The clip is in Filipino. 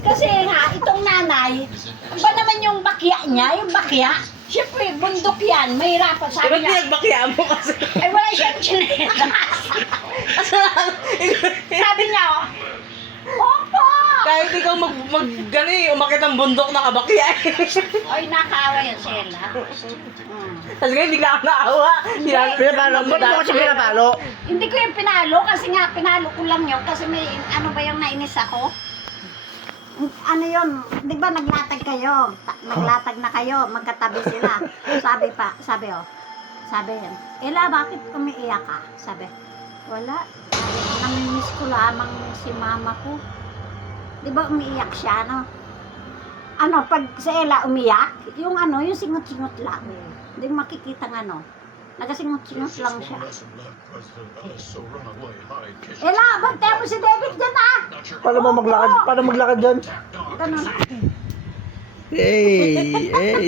Kasi nga, itong nanay, ba naman yung bakya niya, yung bakya, siyempre, bundok yan, mahirapan. Ba't Sabi niya, pinagbakya mo kasi? ay wala siyang chinelas. Sabi niya, opo! Kahit ikaw umakit ang bundok na kabakya eh. Ay, nakaawa yan sila. Tapos ngayon bigla kang naawa. Pinapalo mo mo kasi pinapalo. Hindi ko yung pinalo, kasi nga, pinalo ko lang yun, kasi may, ano ba yung nainis ako? Ano yun, di ba naglatag kayo? Naglatag na kayo, magkatabi sila. Sabi yun, Ella, bakit umiiyak ka? Sabi, wala. Namimiss ko lamang si mama ko. Di ba umiiyak siya, no? Ano, pag si Ella umiyak, yung singot-singot lang. Hindi makikita ng ano. Nagasingot-singot lang siya. Ella, bantayan mo si David dyan, ah! Paano maglakad dyan? Ganun. Hey, hey.